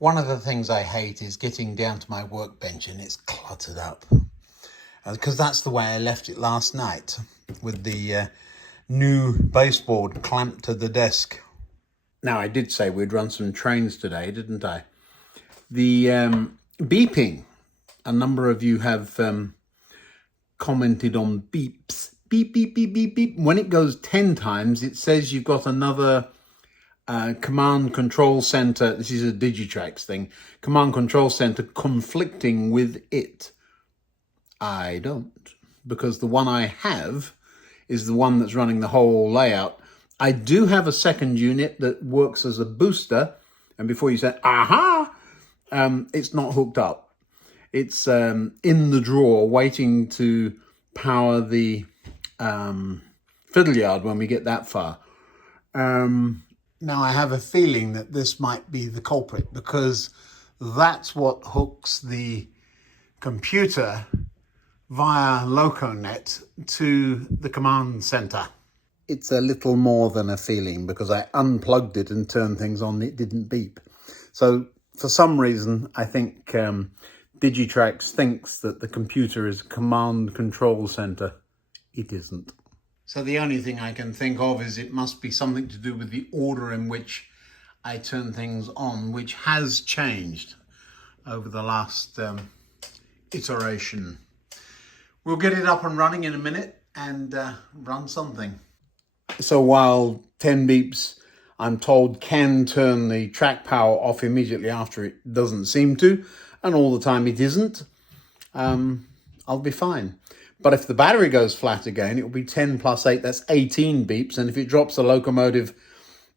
One of the things I hate is getting down to my workbench and it's cluttered up. Because that's the way I left it last night, with the new baseboard clamped to the desk. Now, I did say we'd run some trains today, didn't I? The beeping. A number of you have commented on beeps. Beep, beep, beep, beep, beep. When it goes 10 times, it says you've got another command control center. This is a Digitrax thing. Command control center conflicting with it. I don't, because the one I have is the one that's running the whole layout. I do have a second unit that works as a booster, and before you say aha, it's not hooked up. It's in the drawer waiting to power the fiddle yard when we get that far. Now I have a feeling that this might be the culprit, because that's what hooks the computer via Loconet to the command center. It's a little more than a feeling, because I unplugged it and turned things on, it didn't beep. So for some reason, I think Digitrax thinks that the computer is a command control center. It isn't. So the only thing I can think of is it must be something to do with the order in which I turn things on, which has changed over the last iteration. We'll get it up and running in a minute and run something. So while 10 beeps, I'm told, can turn the track power off immediately after, it doesn't seem to, and all the time it isn't, I'll be fine. But if the battery goes flat again, it will be 10 plus 8, that's 18 beeps. And if it drops the locomotive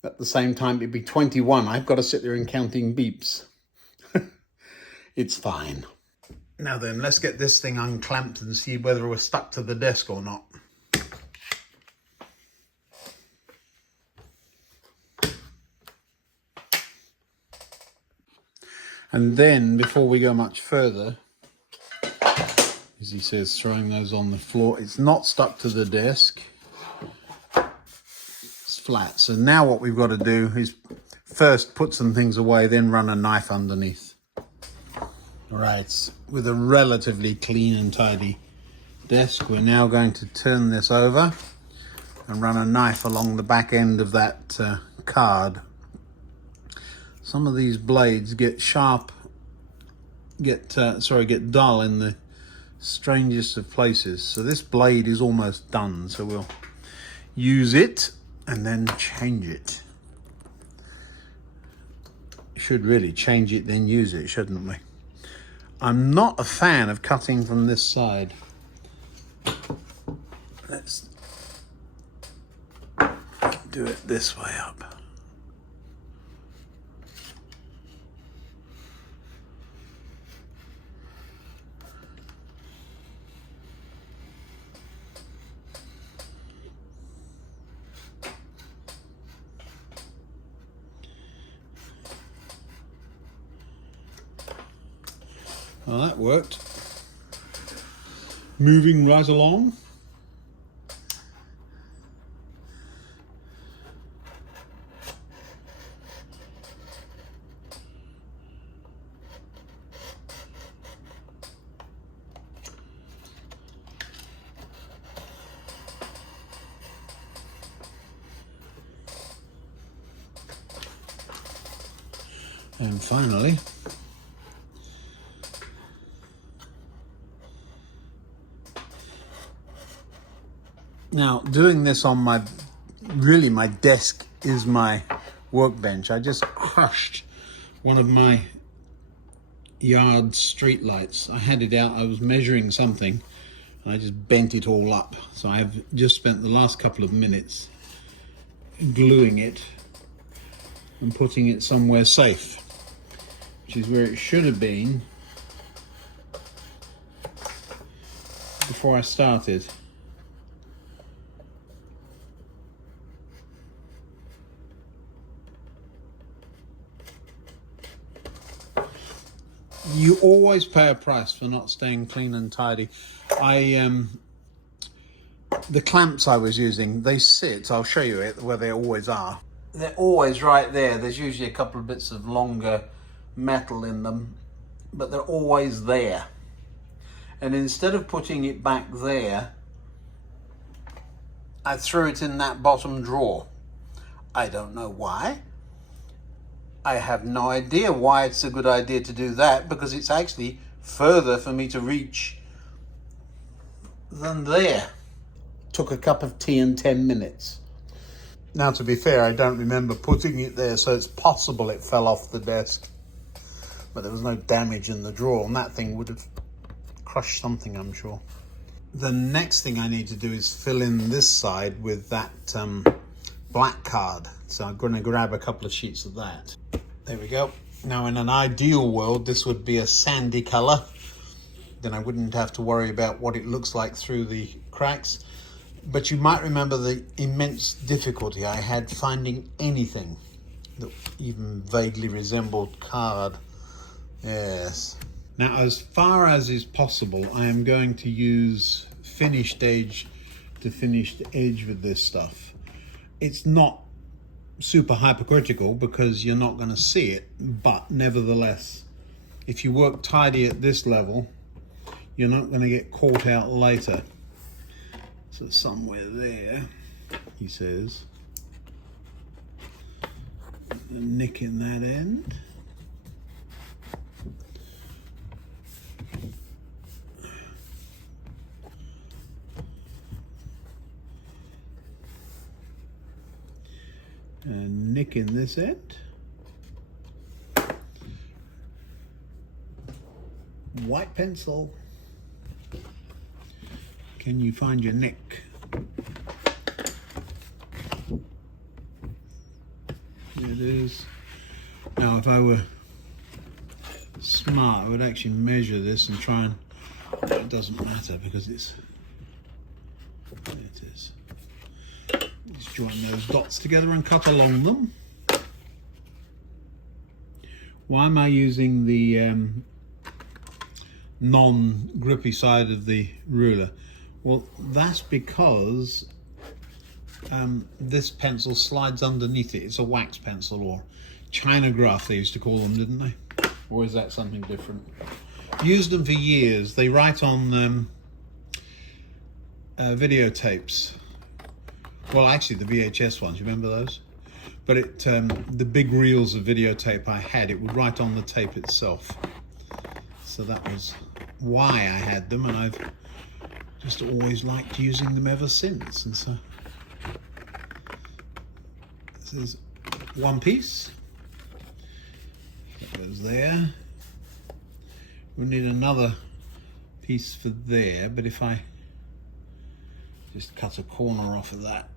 at the same time, it'd be 21. I've got to sit there and counting beeps. It's fine. Now then, let's get this thing unclamped and see whether we're stuck to the desk or not. And then, before we go much further, as he says, throwing those on the floor, it's not stuck to the desk. It's flat. So now what we've got to do is first put some things away, then run a knife underneath. All right, with a relatively clean and tidy desk, we're now going to turn this over and run a knife along the back end of that card. Some of these blades get sharp, get dull in the strangest of places. So this blade is almost done, so we'll use it and then change it. Should really change it then use it, shouldn't we? I'm not a fan of cutting from this side. Let's do it this way up. Well, that worked. Moving right along. And finally, now doing this on my desk is my workbench. I just crushed one of my yard street lights. I had it out, I was measuring something, and I just bent it all up. So I've just spent the last couple of minutes gluing it and putting it somewhere safe, which is where it should have been before I started. You always pay a price for not staying clean and tidy. The clamps I was using, they sit, I'll show you it where they always are. They're always right there. There's usually a couple of bits of longer metal in them, but they're always there. And instead of putting it back there, I threw it in that bottom drawer. I don't know why. I have no idea why it's a good idea to do that, because it's actually further for me to reach than there. Took a cup of tea in 10 minutes. Now, to be fair, I don't remember putting it there, so it's possible it fell off the desk. But there was no damage in the drawer, and that thing would have crushed something, I'm sure. The next thing I need to do is fill in this side with that black card. So I'm going to grab a couple of sheets of that. There we go. Now, in an ideal world, this would be a sandy colour. Then I wouldn't have to worry about what it looks like through the cracks. But you might remember the immense difficulty I had finding anything that even vaguely resembled card. Yes. Now, as far as is possible, I am going to use finished edge to finished edge with this stuff. It's not super hypercritical because you're not going to see it, but nevertheless, if you work tidy at this level, you're not going to get caught out later. So somewhere there, he says, a nick in that end. A nick in this end. White pencil. Can you find your nick? There it is. Now, if I were smart, I would actually measure this and try and, it doesn't matter because it's, there it is. Just join those dots together and cut along them. Why am I using the non-grippy side of the ruler? Well, that's because this pencil slides underneath it. It's a wax pencil, or China graph they used to call them, didn't they? Or is that something different? Used them for years. They write on videotapes. Well, actually the VHS ones, you remember those? But it the big reels of videotape I had, it would write on the tape itself. So that was why I had them, and I've just always liked using them ever since. And so this is one piece. That goes there. We'll need another piece for there, but if I just cut a corner off of that.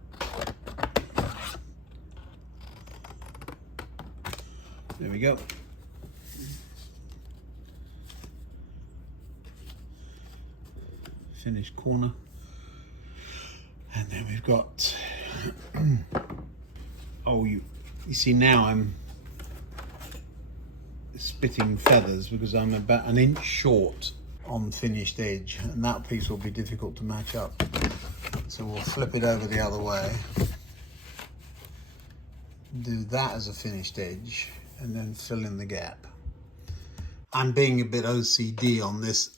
There we go. Finished corner. And then we've got, oh, you see now I'm spitting feathers because I'm about an inch short on finished edge, and that piece will be difficult to match up. So we'll flip it over the other way, do that as a finished edge, and then fill in the gap. I'm being a bit OCD on this.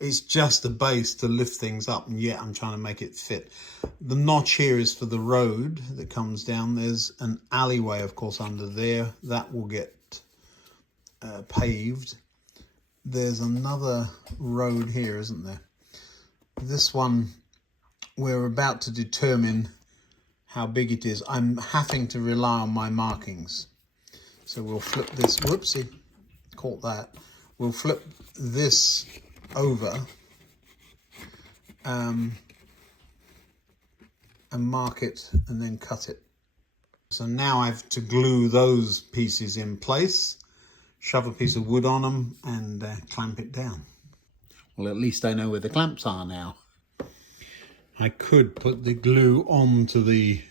It's just a base to lift things up, and yet I'm trying to make it fit. The notch here is for the road that comes down. There's an alleyway, of course, under there. That will get paved. There's another road here, isn't there? This one, we're about to determine how big it is. I'm having to rely on my markings. So we'll flip this, whoopsie, caught that. We'll flip this over and mark it and then cut it. So now I have to glue those pieces in place, shove a piece of wood on them and clamp it down. Well, at least I know where the clamps are now. I could put the glue onto the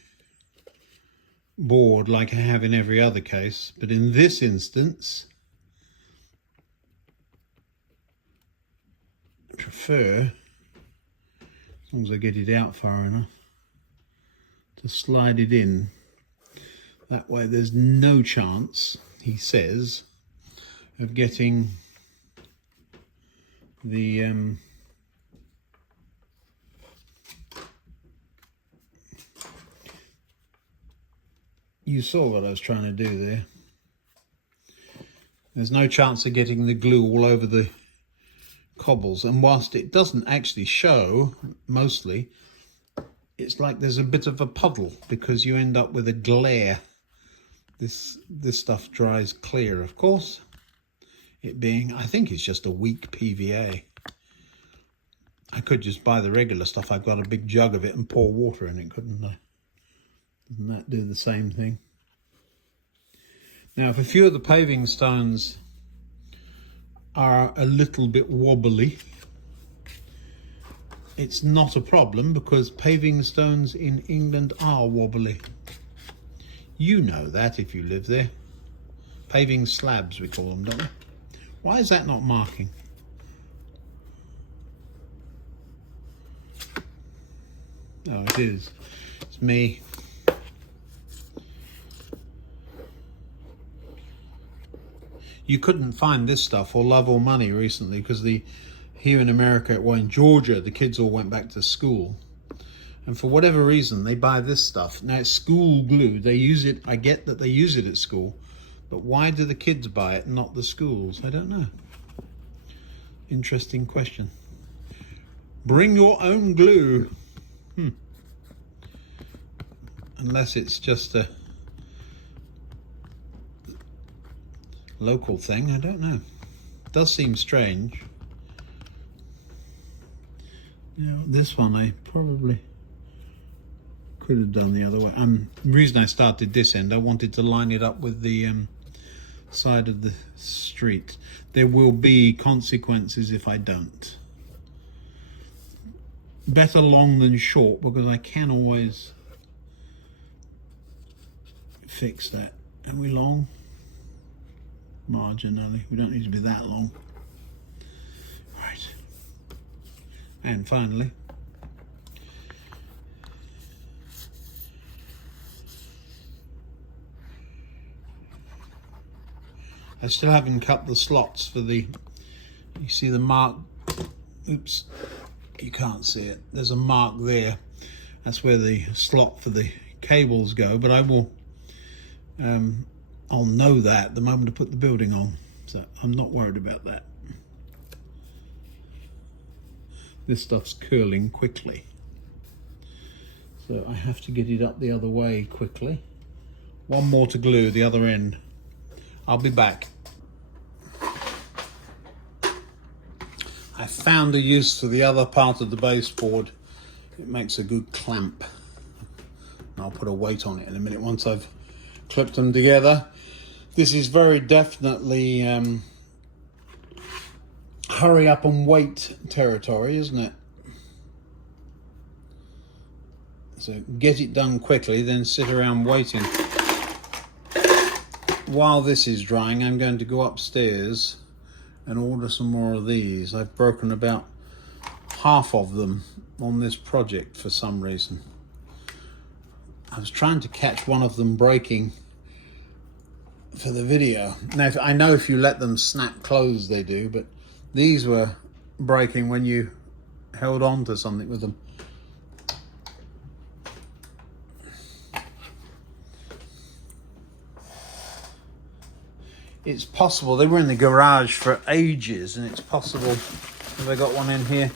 board like I have in every other case, but in this instance I prefer, as long as I get it out far enough, to slide it in. That way there's no chance he says, of getting the you saw what I was trying to do there. There's no chance of getting the glue all over the cobbles, and whilst it doesn't actually show, mostly, it's like there's a bit of a puddle because you end up with a glare. This stuff dries clear, of course. It being, I think it's just a weak PVA. I could just buy the regular stuff. I've got a big jug of it and pour water in it, couldn't I? Doesn't that do the same thing? Now, if a few of the paving stones are a little bit wobbly, it's not a problem because paving stones in England are wobbly. You know that if you live there. Paving slabs, we call them, don't we? Why is that not marking? Oh, it is. It's me. You couldn't find this stuff or Love or Money recently because here in America, well in Georgia, the kids all went back to school. And for whatever reason, they buy this stuff. Now it's school glue. They use it, I get that they use it at school, but why do the kids buy it, not the schools? I don't know. Interesting question. Bring your own glue. Unless it's just a local thing, I don't know. It does seem strange. You know, this one I probably could have done the other way. The reason I started this end, I wanted to line it up with the side of the street. There will be consequences if I don't. Better long than short because I can always fix that. Are we long? Marginally. We don't need to be that long. Right. And finally, I still haven't cut the slots for the, you see the mark, oops, you can't see it. There's a mark there. That's where the slot for the cables go, but I will, I'll know that the moment I put the building on, so I'm not worried about that. This stuff's curling quickly, so I have to get it up the other way quickly. One more to glue the other end. I'll be back. I found a use for the other part of the baseboard. It makes a good clamp. I'll put a weight on it in a minute once I've clipped them together. This is very definitely hurry up and wait territory, isn't it? So get it done quickly, then sit around waiting. While this is drying, I'm going to go upstairs and order some more of these. I've broken about half of them on this project for some reason. I was trying to catch one of them breaking for the video. Now, I know if you let them snap closed, they do, but these were breaking when you held on to something with them. It's possible, they were in the garage for ages, and it's possible, have I got one in here?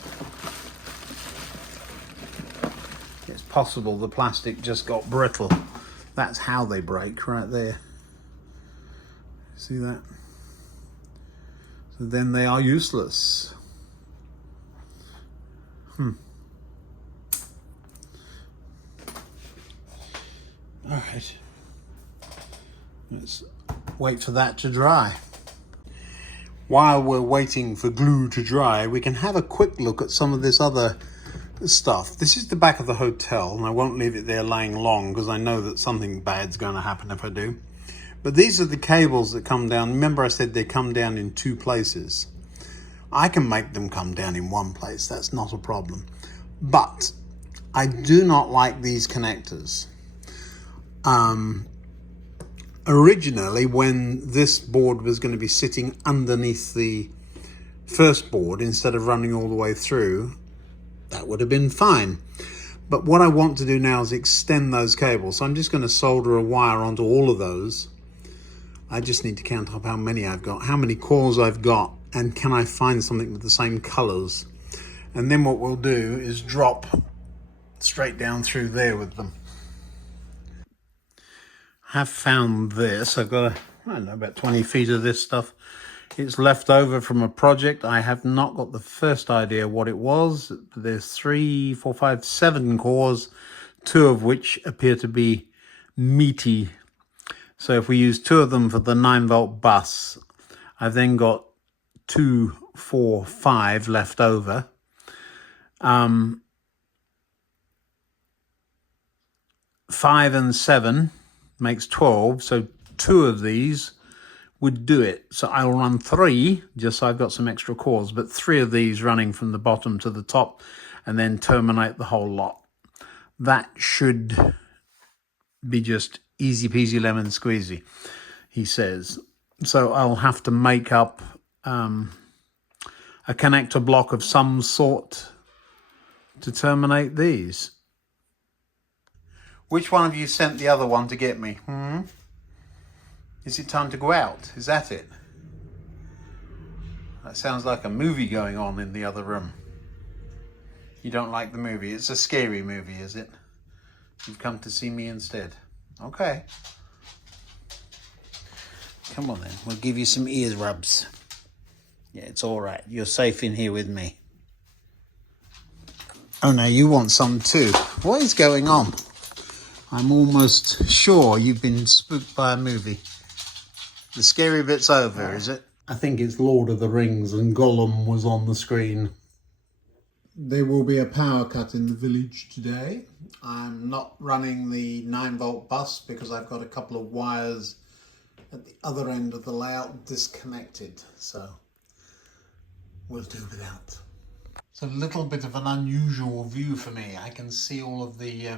It's possible the plastic just got brittle. That's how they break, right there. See that? So then they are useless. All right. Let's wait for that to dry. While we're waiting for glue to dry, we can have a quick look at some of this other stuff. This is the back of the hotel, and I won't leave it there laying long because I know that something bad's going to happen if I do. But these are the cables that come down. Remember I said they come down in two places. I can make them come down in one place. That's not a problem. But I do not like these connectors. originally, when this board was going to be sitting underneath the first board instead of running all the way through, that would have been fine. But what I want to do now is extend those cables. So I'm just going to solder a wire onto all of those. I just need to count up how many I've got, how many cores I've got, and can I find something with the same colors. And then what we'll do is drop straight down through there with them. Have found this. I've got I don't know, about 20 feet of this stuff. It's left over from a project. I have not got the first idea what it was. There's 3, 4, 5, 7 cores, 2 of which appear to be meaty. So if we use 2 of them for the 9-volt bus, I've then got 2, 4, 5 left over. 5 and 7 makes 12, so 2 of these would do it. So I'll run 3, just so I've got some extra cores, but 3 of these running from the bottom to the top, and then terminate the whole lot. That should be just easy peasy lemon squeezy, he says. So I'll have to make up a connector block of some sort to terminate these. Which one of you sent the other one to get me? Is it time to go out? Is that it? That sounds like a movie going on in the other room. You don't like the movie? It's a scary movie, is it? You've come to see me instead. Okay. Come on then, we'll give you some ear rubs. Yeah, it's all right. You're safe in here with me. Oh no, you want some too. What is going on? I'm almost sure you've been spooked by a movie. The scary bit's over, is it? I think it's Lord of the Rings and Gollum was on the screen. There will be a power cut in the village today. I'm not running the 9-volt bus because I've got a couple of wires at the other end of the layout disconnected, so we'll do without. It's a little bit of an unusual view for me. I can see all of the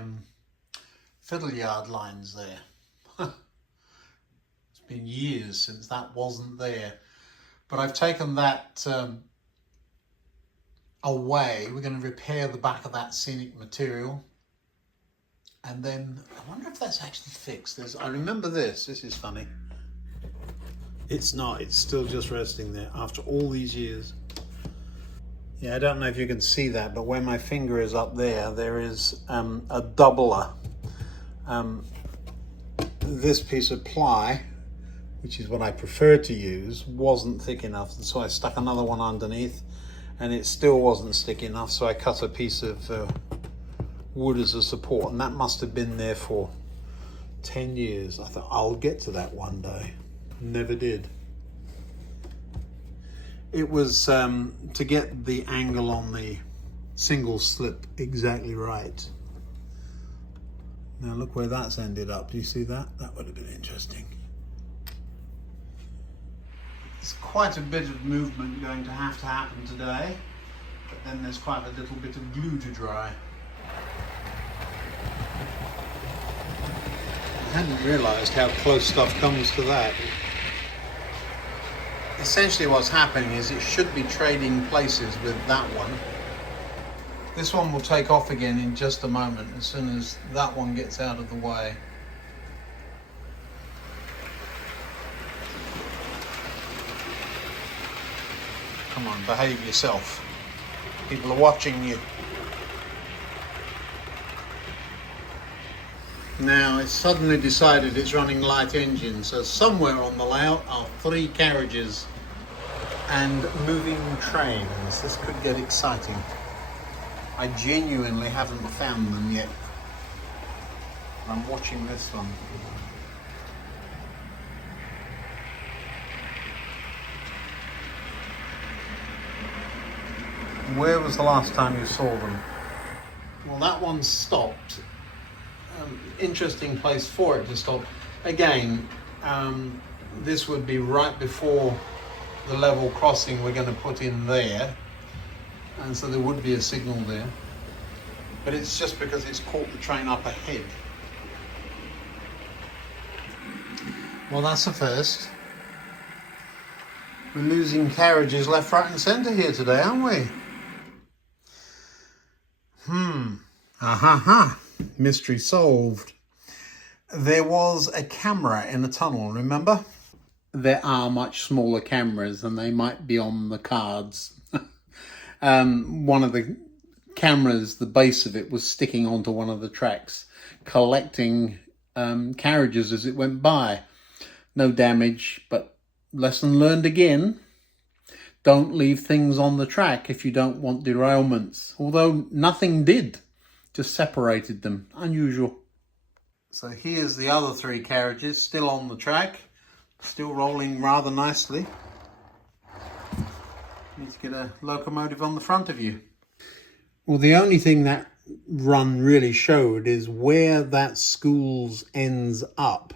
fiddle yard lines there. It's been years since that wasn't there, but I've taken that away. We're going to repair the back of that scenic material, and then I wonder if that's actually fixed. I remember this is funny. It's not, it's still just resting there after all these years. Yeah, I don't know if you can see that, but where my finger is up there, there is a doubler. This piece of ply, which is what I prefer to use, wasn't thick enough, and so I stuck another one underneath, and it still wasn't thick enough, so I cut a piece of wood as a support, and that must have been there for 10 years. I thought, I'll get to that one day. Never did. It was to get the angle on the single slip exactly right. Now look where that's ended up. Do you see that? That would have been interesting. There's quite a bit of movement going to happen today, but then there's quite a little bit of glue to dry. I hadn't realised how close stuff comes to that. Essentially what's happening is it should be trading places with that one. This one will take off again in just a moment as soon as that one gets out of the way. Come on, behave yourself. People are watching you. Now it's suddenly decided it's running light engine, so somewhere on the layout are 3 carriages and moving trains. This could get exciting. I genuinely haven't found them yet. I'm watching this one. Where was the last time you saw them? Well, that one stopped. Interesting place for it to stop. Again, this would be right before the level crossing we're going to put in there, and so there would be a signal there, but it's just because it's caught the train up ahead. Well, that's a first. We're losing carriages left, right and centre here today, aren't we? Mystery solved. There was a camera in a tunnel, remember? There are much smaller cameras and they might be on the cards. One of the cameras, the base of it was sticking onto one of the tracks, collecting carriages as it went by. No damage, but lesson learned again. Don't leave things on the track if you don't want derailments. Although nothing did, just separated them. Unusual. So here's the other 3 carriages still on the track, still rolling rather nicely. Need to get a locomotive on the front of you. Well, the only thing that run really showed is where that schools ends up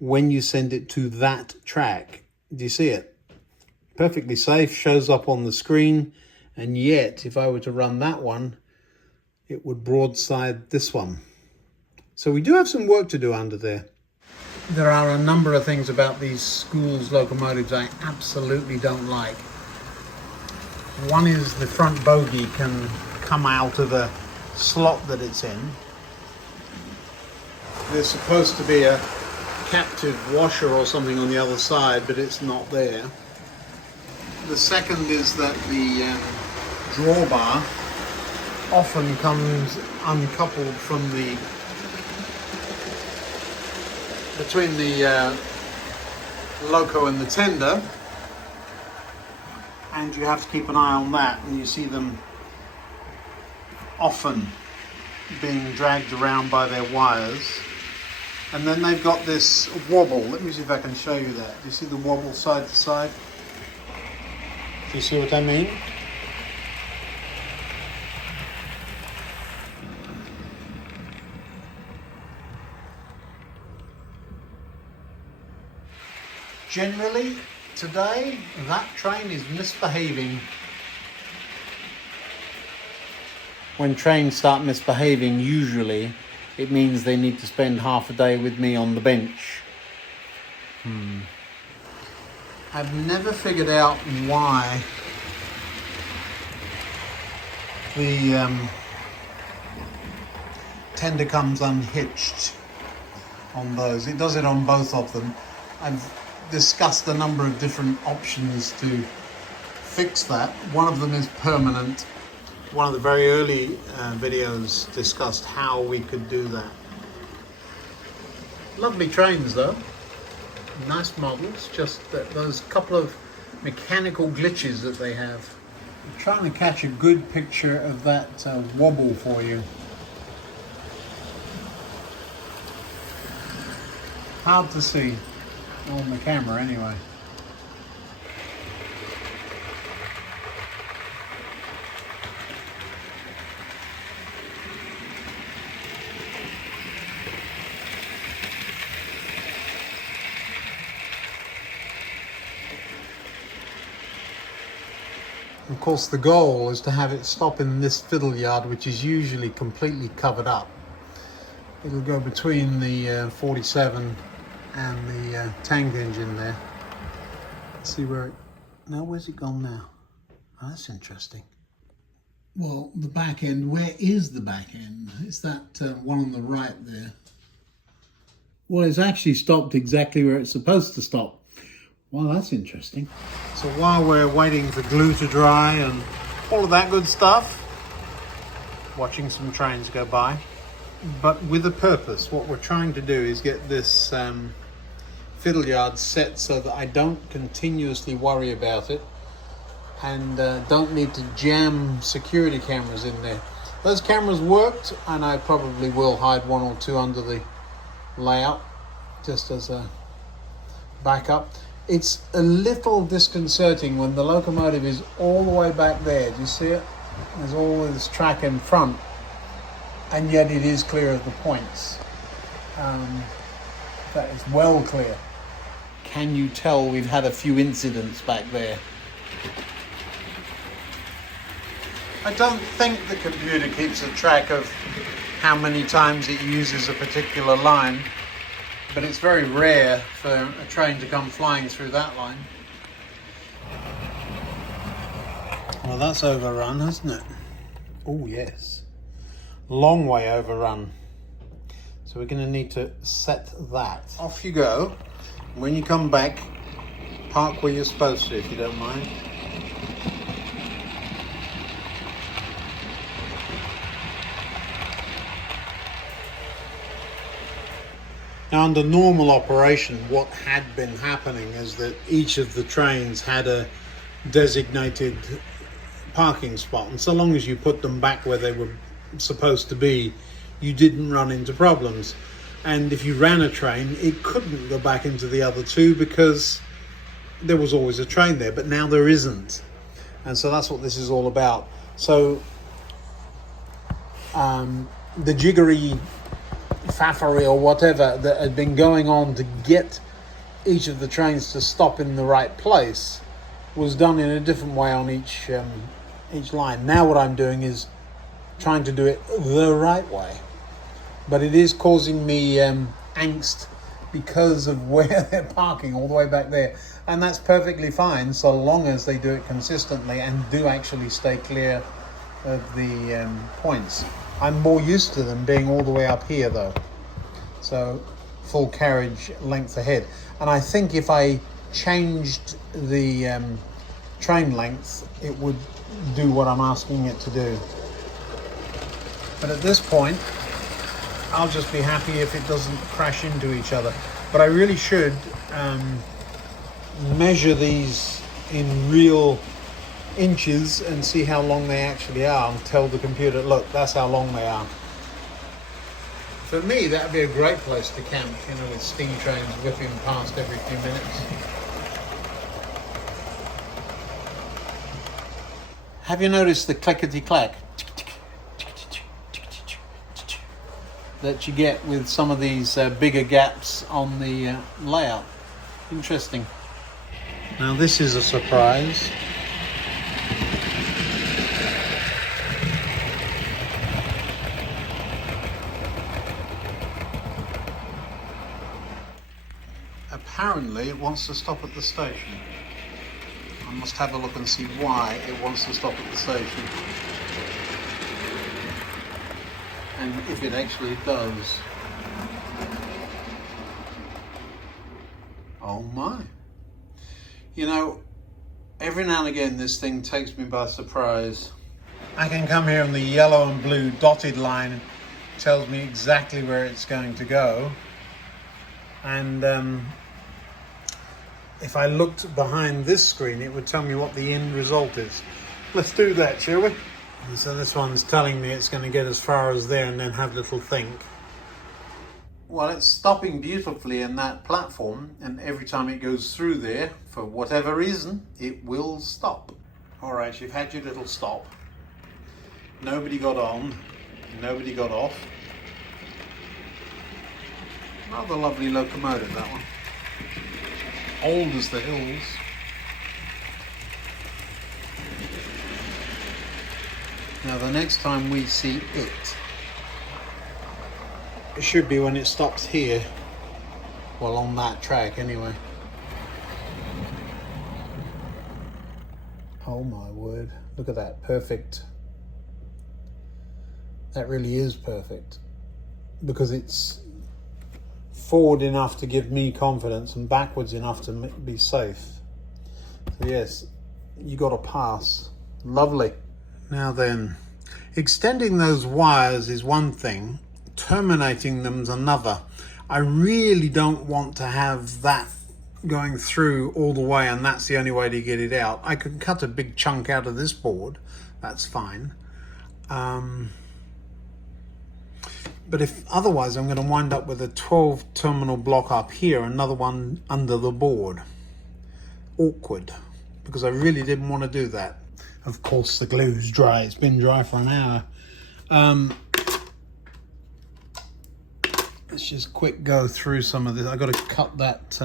when you send it to that track. Do you see it? Perfectly safe, shows up on the screen, and yet if I were to run that one, it would broadside this one. So we do have some work to do under there. There are a number of things about these schools locomotives I absolutely don't like. One is the front bogie can come out of the slot that it's in. There's supposed to be a captive washer or something on the other side, but it's not there. The second is that the drawbar often comes uncoupled from between the loco and the tender, and you have to keep an eye on that, and you see them often being dragged around by their wires. And then they've got this wobble. Let me see if I can show you that. Do you see the wobble side to side? Do you see what I mean? Generally, today, that train is misbehaving. When trains start misbehaving, usually, it means they need to spend half a day with me on the bench. I've never figured out why the tender comes unhitched on those. It does it on both of them. I've discussed a number of different options to fix that. One of them is permanent. One of the very early videos discussed how we could do that. Lovely trains though, nice models, just that those couple of mechanical glitches that they have. I'm trying to catch a good picture of that wobble for you. Hard to see on the camera anyway. Of course, the goal is to have it stop in this fiddle yard, which is usually completely covered up. It'll go between the 47 and the tank engine there. Let's see where it... Now, where's it gone now? Oh, that's interesting. Well, the back end, where is the back end? It's that one on the right there. Well, it's actually stopped exactly where it's supposed to stop. Well, that's interesting. So while we're waiting for glue to dry and all of that good stuff, watching some trains go by, but with a purpose. What we're trying to do is get this fiddle yard set so that I don't continuously worry about it and don't need to jam security cameras in there. Those cameras worked, and I probably will hide one or two under the layout just as a backup. It's a little disconcerting when the locomotive is all the way back there. Do you see it? There's all this track in front, and yet it is clear of the points. That is well clear. Can you tell we've had a few incidents back there? I don't think the computer keeps a track of how many times it uses a particular line, but it's very rare for a train to come flying through that line. Well, that's overrun, hasn't it? Oh, yes. Long way overrun. So we're going to need to set that. Off you go. When you come back, park where you're supposed to, if you don't mind. Now, under normal operation, what had been happening is that each of the trains had a designated parking spot, and so long as you put them back where they were supposed to be, you didn't run into problems. And if you ran a train, it couldn't go back into the other two because there was always a train there, but now there isn't. And so that's what this is all about. So the jiggery faffery or whatever that had been going on to get each of the trains to stop in the right place was done in a different way on each line. Now what I'm doing is trying to do it the right way, but it is causing me angst because of where they're parking all the way back there, and that's perfectly fine so long as they do it consistently and do actually stay clear of the points. I'm more used to them being all the way up here though, so full carriage length ahead. And I think if I changed the train length, it would do what I'm asking it to do. But at this point, I'll just be happy if it doesn't crash into each other. But I really should measure these in real inches and see how long they actually are and tell the computer, look, that's how long they are. For me, that would be a great place to camp, you know, with steam trains whipping past every few minutes. Have you noticed the clickety-clack that you get with some of these bigger gaps on the layout? Interesting. Now this is a surprise. Apparently it wants to stop at the station. I must have a look and see why it wants to stop at the station. And if it actually does. Oh my. You know, every now and again this thing takes me by surprise. I can come here and the yellow and blue dotted line tells me exactly where it's going to go. And if I looked behind this screen, it would tell me what the end result is. Let's do that, shall we? And so this one's telling me it's going to get as far as there and then have a little think. Well, it's stopping beautifully in that platform, and every time it goes through there, for whatever reason, it will stop. All right, you've had your little stop. Nobody got on, nobody got off. Rather lovely locomotive, that one. Old as the hills. Now the next time we see it, it should be when it stops here. Well, on that track anyway. Oh my word, look at that, perfect. That really is perfect, because it's forward enough to give me confidence and backwards enough to be safe. So yes, you got a pass. Lovely. Now then, extending those wires is one thing, terminating them's another. I really don't want to have that going through all the way and that's the only way to get it out. I could cut a big chunk out of this board, that's fine. But if otherwise, I'm going to wind up with a 12 terminal block up here, another one under the board. Awkward, because I really didn't want to do that. Of course, the glue's dry. It's been dry for an hour. Let's just quick go through some of this. I've got to cut that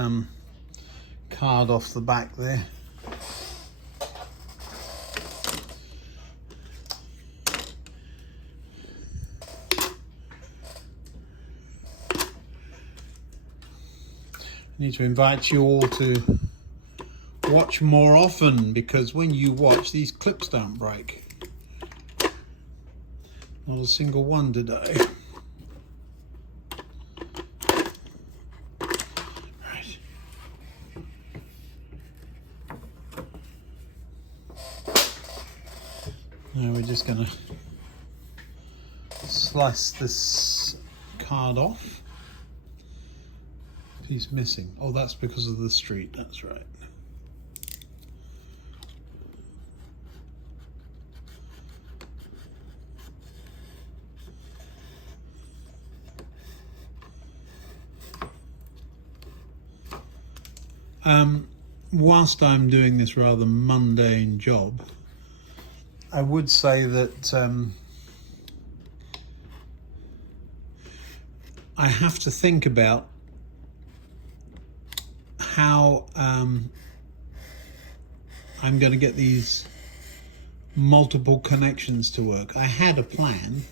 card off the back there. need to invite you all to watch more often, because when you watch, these clips don't break. Not a single one today. Right. Now we're just going to slice this card off. Piece missing. Oh, that's because of the street. That's right. Whilst I'm doing this rather mundane job, I would say that I have to think about how I'm going to get these multiple connections to work. I had a plan.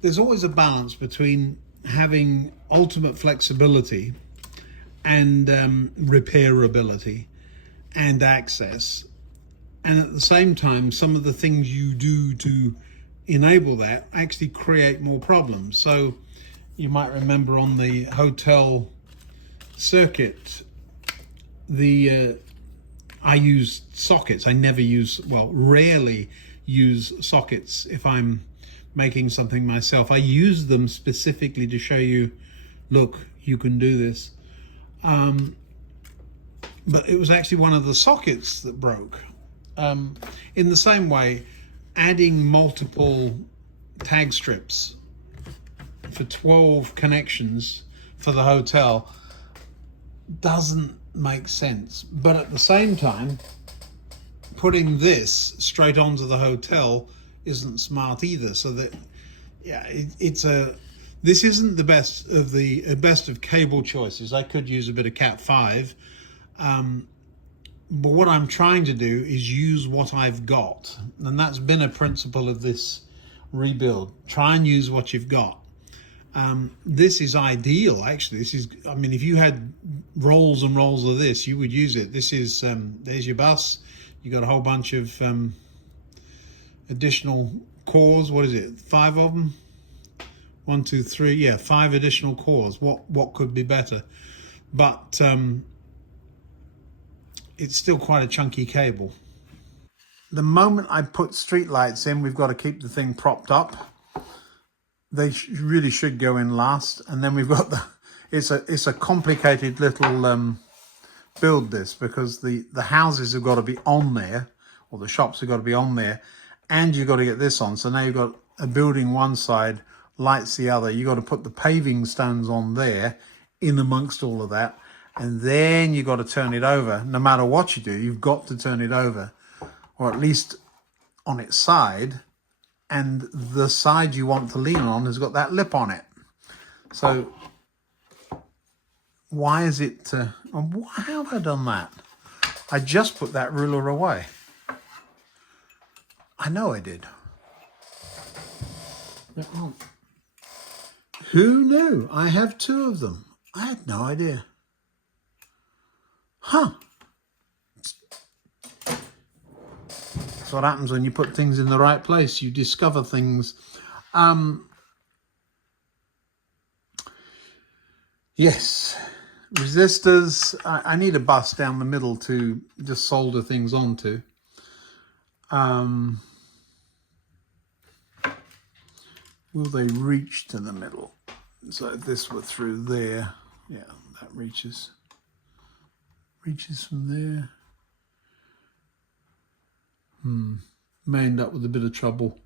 There's always a balance between having ultimate flexibility and repairability and access, and at the same time some of the things you do to enable that actually create more problems. So you might remember on the hotel circuit, I use sockets. I rarely use sockets if I'm making something myself. I use them specifically to show you, look, you can do this. But it was actually one of the sockets that broke. In the same way, adding multiple tag strips for 12 connections for the hotel doesn't make sense. But at the same time, putting this straight onto the hotel isn't smart either. So that, yeah, this isn't the best of cable choices. I could use a bit of Cat 5, but what I'm trying to do is use what I've got, and that's been a principle of this rebuild. Try and use what you've got. This is ideal, actually. If you had rolls and rolls of this, you would use it. This is, there's your bus. You got a whole bunch of additional cores. What is it? 5 of them? 1, 2, 3. Yeah, 5 additional cores. What could be better? But it's still quite a chunky cable. The moment I put street lights in, we've got to keep the thing propped up. They really should go in last, and then we've got it's a complicated little build, this, because the houses have got to be on there, or the shops have got to be on there, and you've got to get this on. So now you've got a building one side, lights the other. You've got to put the paving stones on there in amongst all of that, and then you've got to turn it over. No matter what you do, you've got to turn it over, or at least on its side. And the side you want to lean on has got that lip on it. So why is it, how have I done that? I just put that ruler away. I know I did. Who knew? I have 2 of them. I had no idea. Huh. That's what happens when you put things in the right place. You discover things. Yes, resistors. I need a bus down the middle to just solder things onto. Will they reach to the middle? So if this were through there, yeah, that reaches from there. May end up with a bit of trouble.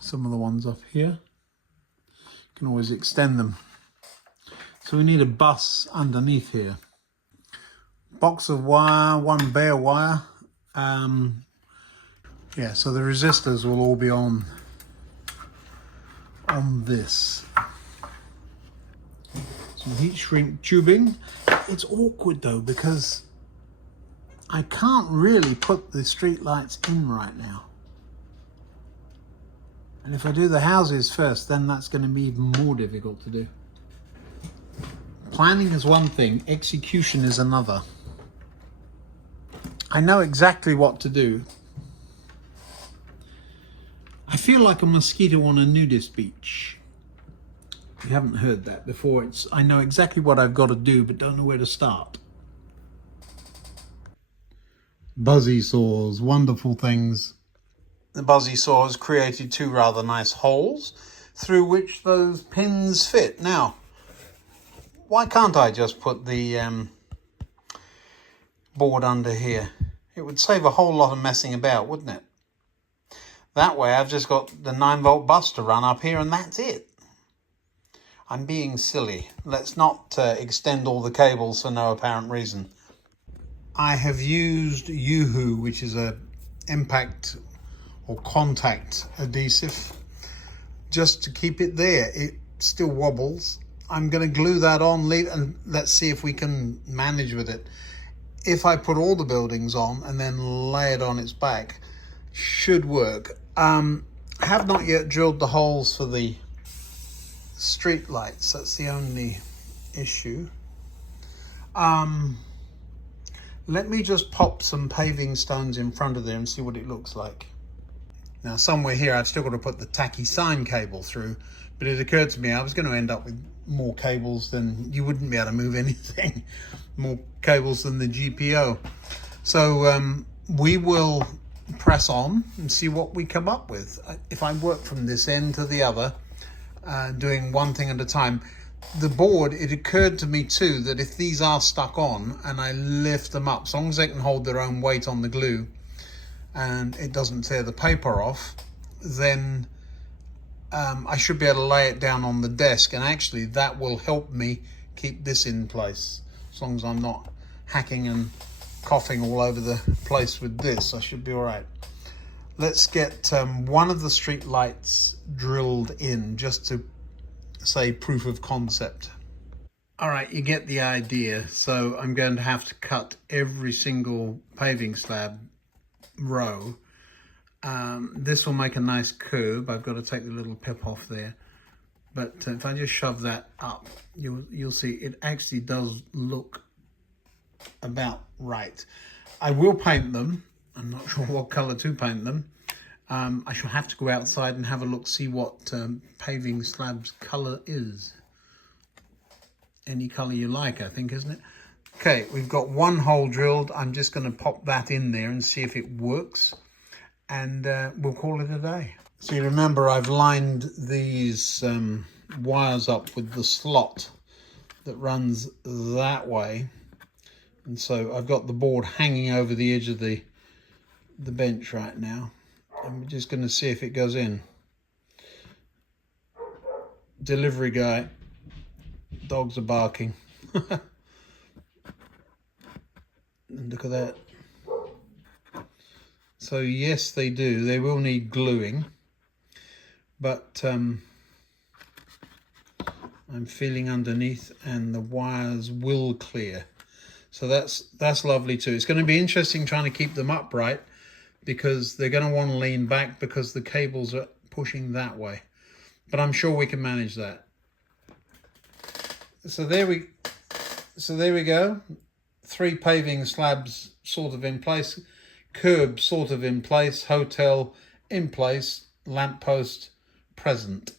Some of the ones up here, you can always extend them. So we need a bus underneath here. Box of wire, 1 bare wire. Yeah, so the resistors will all be on this. Some heat shrink tubing. It's awkward though, because I can't really put the street lights in right now. And if I do the houses first, then that's going to be even more difficult to do. Planning is one thing, execution is another. I know exactly what to do. I feel like a mosquito on a nudist beach. If you haven't heard that before, I know exactly what I've got to do, but don't know where to start. Buzzy saws, wonderful things. The buzzy saw has created two rather nice holes through which those pins fit. Now, why can't I just put the board under here? It would save a whole lot of messing about, wouldn't it? That way I've just got the 9-volt bus to run up here and that's it. I'm being silly. Let's not extend all the cables for no apparent reason. I have used Yoo-hoo, which is a impact or contact adhesive, just to keep it there. It still wobbles. I'm going to glue that on, leave, and let's see if we can manage with it. If I put all the buildings on and then lay it on its back, should work. I have not yet drilled the holes for the street lights. That's the only issue. Let me just pop some paving stones in front of there and see what it looks like. Now somewhere here I've still got to put the tacky sign cable through, but it occurred to me I was going to end up with more cables than you wouldn't be able to move anything, more cables than the GPO. So we will press on and see what we come up with. If I work from this end to the other, doing one thing at a time, the board, it occurred to me too that if these are stuck on and I lift them up, as long as they can hold their own weight on the glue and it doesn't tear the paper off, then I should be able to lay it down on the desk, and actually that will help me keep this in place. As long as I'm not hacking and coughing all over the place with this, I should be all right. Let's get one of the street lights drilled in, just to say proof of concept. All right, you get the idea. So I'm going to have to cut every single paving slab row. This will make a nice curve. I've got to take the little pip off there, but if I just shove that up, you'll see it actually does look about right. I will paint them. I'm not sure what color to paint them. I shall have to go outside and have a look, see what paving slab's color is. Any color you like, I think, isn't it? Okay, we've got one hole drilled. I'm just going to pop that in there and see if it works, and we'll call it a day. So you remember I've lined these wires up with the slot that runs that way, and so I've got the board hanging over the edge of the bench right now. I'm just going to see if it goes in. Delivery guy. Dogs are barking. And look at that. So yes, they do. They will need gluing, but I'm feeling underneath and the wires will clear. So that's lovely too. It's going to be interesting trying to keep them upright, because they're going to want to lean back because the cables are pushing that way. But I'm sure we can manage that. So there we go. 3 paving slabs sort of in place, curb sort of in place, hotel in place, lamppost present.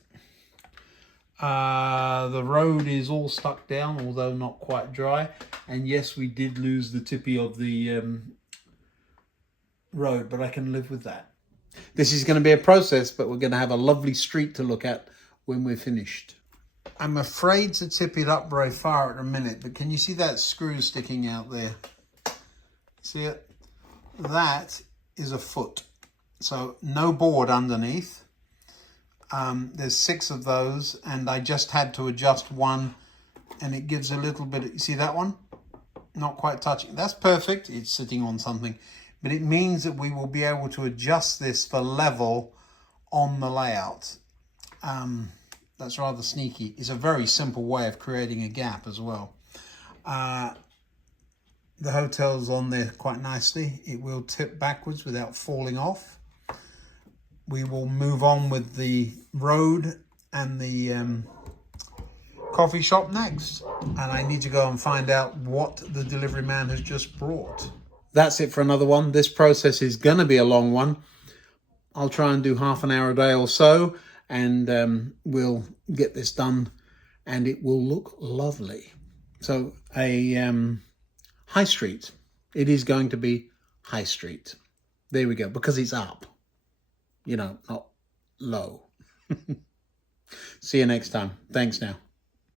The road is all stuck down, although not quite dry. And yes, we did lose the tippy of the road, but I can live with that. This is going to be a process, but we're going to have a lovely street to look at when we're finished. I'm afraid to tip it up very far at the minute, but can you see that screw sticking out there? See it? That is a foot. So no board underneath. There's 6 of those, and I just had to adjust one, and it gives a little bit. You see that one? Not quite touching. That's perfect. It's sitting on something. But it means that we will be able to adjust this for level on the layout. That's rather sneaky. It's a very simple way of creating a gap as well. The hotel's on there quite nicely. It will tip backwards without falling off. We will move on with the road and the coffee shop next. And I need to go and find out what the delivery man has just brought. That's it for another one. This process is going to be a long one. I'll try and do half an hour a day or so, and we'll get this done, and it will look lovely. So a high street. It is going to be high street. There we go, because it's up, you know, not low. See you next time. Thanks now.